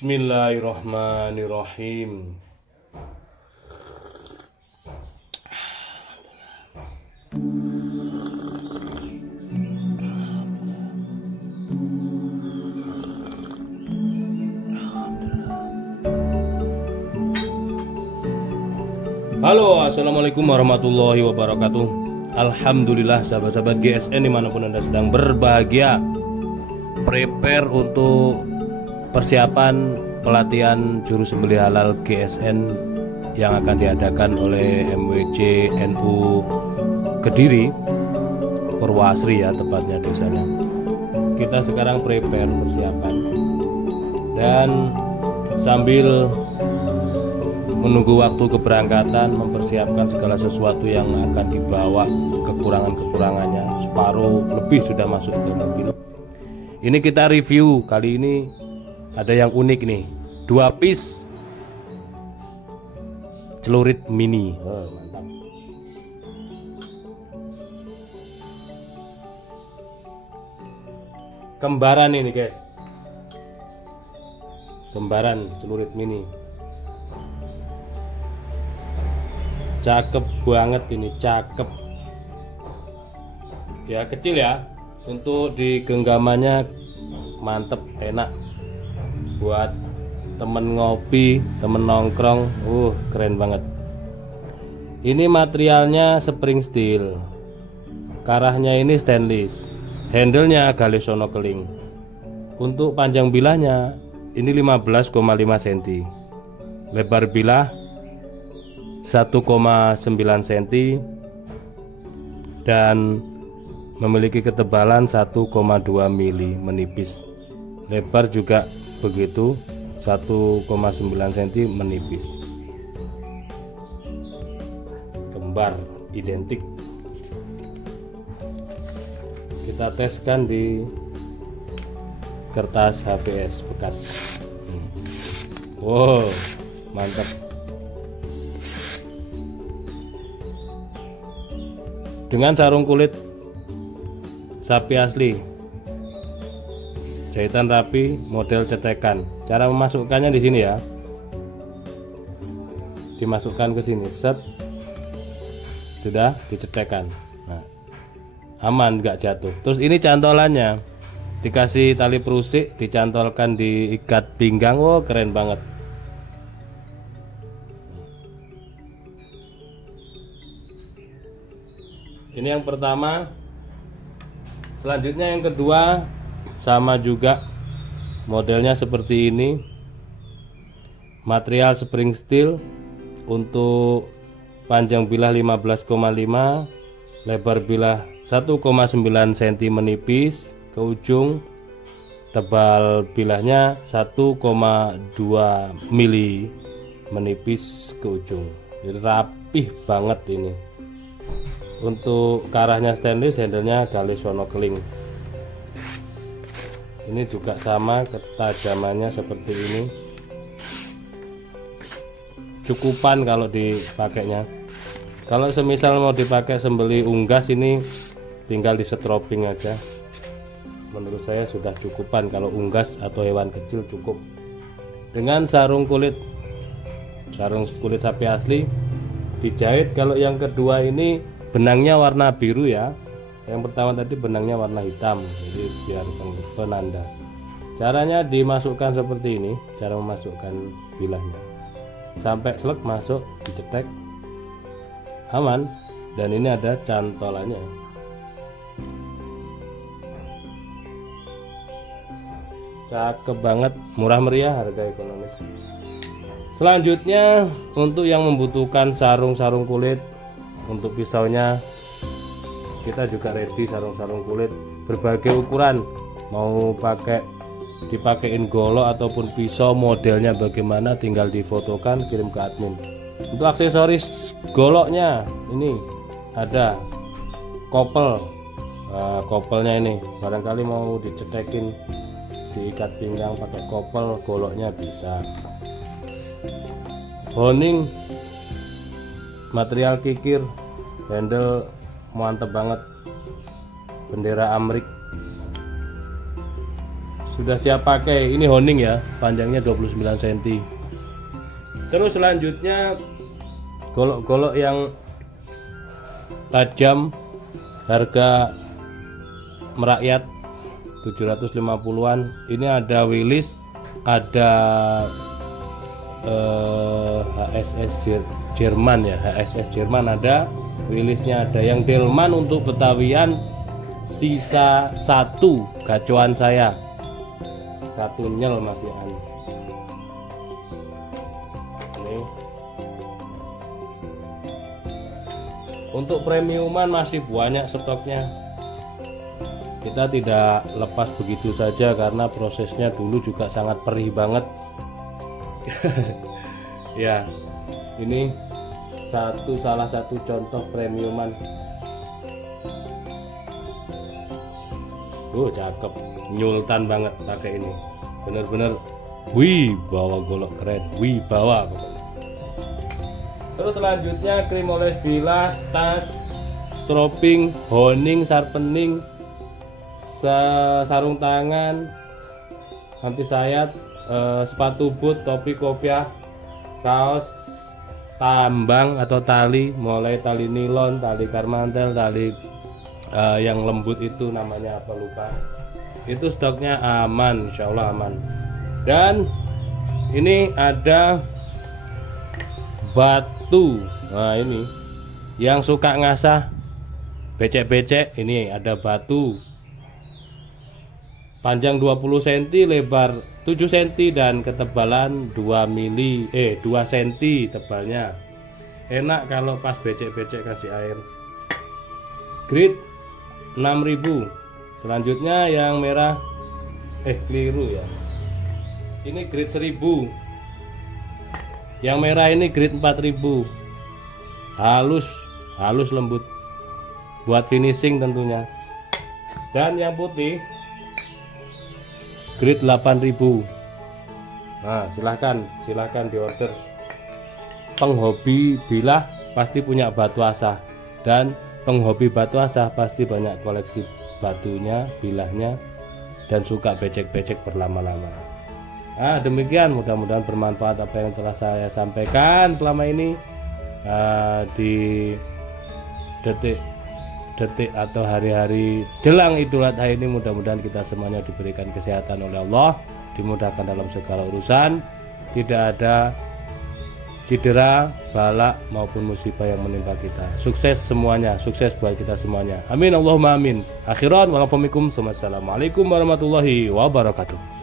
Bismillahirrahmanirrahim. Halo, assalamualaikum warahmatullahi wabarakatuh. Alhamdulillah sahabat-sahabat GSN dimanapun Anda sedang berbahagia, prepare untuk persiapan pelatihan juru sembelih halal GSN yang akan diadakan oleh MWC NU Kediri, Purwasri ya tepatnya dosanya. Kita sekarang prepare persiapan dan sambil menunggu waktu keberangkatan, mempersiapkan segala sesuatu yang akan dibawa, kekurangan-kekurangannya, separuh lebih sudah masuk ke mobil. Ini kita review, kali ini ada yang unik nih, 2 piece celurit mini. Mantap. Kembaran ini guys, kembaran celurit mini. Cakep banget ini, cakep ya, kecil ya, untuk di genggamannya mantep, enak buat temen ngopi, temen nongkrong. Keren banget. Ini materialnya spring steel, karahnya ini stainless, handlenya Galesono keling. Untuk panjang bilahnya ini 15,5 cm, lebar bilah 1,9 cm, dan memiliki ketebalan 1,2 mili, menipis. Lebar juga begitu, 1,9 cm, menipis. Kembar, identik. Kita teskan di kertas HVS bekas. Wow, mantap. Dengan sarung kulit sapi asli, jahitan rapi, model cetekan. Cara memasukkannya di sini ya, dimasukkan ke sini, set, sudah dicetekan. Nah, aman, nggak jatuh. Terus ini cantolannya, dikasih tali perusik, dicantolkan di ikat pinggang. Wow, keren banget. Ini yang pertama. Selanjutnya yang kedua, sama juga modelnya seperti ini, material spring steel. Untuk panjang bilah 15,5, lebar bilah 1,9 cm, menipis ke ujung, tebal bilahnya 1,2 mili, menipis ke ujung. Jadi rapih banget ini. Untuk karahnya stainless, handlenya Galesono keling. Ini juga sama, ketajamannya seperti ini. Cukupan kalau dipakainya. Kalau semisal mau dipakai sembelih unggas, ini tinggal di setroping aja. Menurut saya sudah cukupan. Kalau unggas atau hewan kecil cukup. Dengan sarung kulit sapi asli dijahit. Kalau yang kedua ini benangnya warna biru ya. Yang pertama tadi benangnya warna hitam, jadi biar penanda. Caranya dimasukkan seperti ini, cara memasukkan bilahnya. Sampai selek masuk, dicetek, aman. Dan ini ada cantolannya. Cakep banget, murah meriah, harga ekonomis. Selanjutnya untuk yang membutuhkan sarung-sarung kulit, untuk pisaunya kita juga ready sarung-sarung kulit berbagai ukuran, mau dipakein golok ataupun pisau, modelnya bagaimana tinggal difotokan, kirim ke admin. Untuk aksesoris goloknya ini ada kopel. Nah, kopelnya ini barangkali mau dicetekin, diikat pinggang pakai kopel, goloknya bisa. Honing, material kikir, handle mantep banget, bendera Amrik, sudah siap pakai. Ini honing ya, panjangnya 29 cm. Terus selanjutnya golok-golok yang tajam, harga merakyat 750-an. Ini ada Willys, ada HSS Jerman ya, HSS Jerman ada, Willysnya ada. Yang Delman untuk Betawian sisa 1 gacoan saya, 1 nyel masih ini. Untuk premiuman masih banyak stoknya. Kita tidak lepas begitu saja karena prosesnya dulu juga sangat perih banget. Ya, ini salah satu contoh premiuman. Cakep, nyultan banget pakai ini. Bener-bener wih, bawa golok keren, wih bawa pokoknya. Terus selanjutnya krim oles bilah, tas, stropping, honing, sharpening, sarung tangan, anti sayat, sepatu boot, topi kopiah, kaos, tambang atau tali, mulai tali nilon, tali karmantel, tali yang lembut itu namanya apa lupa. Itu stoknya aman, insya Allah aman. Dan ini ada batu. Nah ini yang suka ngasah becek-becek, ini ada batu panjang 20 cm, lebar 7 cm dan ketebalan 2 cm tebalnya. Enak kalau pas becek-becek kasih air. Grade 6000. Selanjutnya yang merah keliru ya. Ini grade 1000. Yang merah ini grade 4000. Halus lembut. Buat finishing tentunya. Dan yang putih grade 8000. Nah, silahkan diorder. Penghobi bilah pasti punya batu asah, dan penghobi batu asah pasti banyak koleksi batunya, bilahnya, dan suka becek-becek berlama-lama. Nah, demikian, mudah-mudahan bermanfaat apa yang telah saya sampaikan selama ini. Di detik atau hari-hari jelang Idul Adha ini, mudah-mudahan kita semuanya diberikan kesehatan oleh Allah, dimudahkan dalam segala urusan, tidak ada cedera, balak maupun musibah yang menimpa kita. Sukses semuanya, sukses buat kita semuanya. Amin Allahumma amin. Akhiran walafumikum. Wassalamualaikum warahmatullahi wabarakatuh.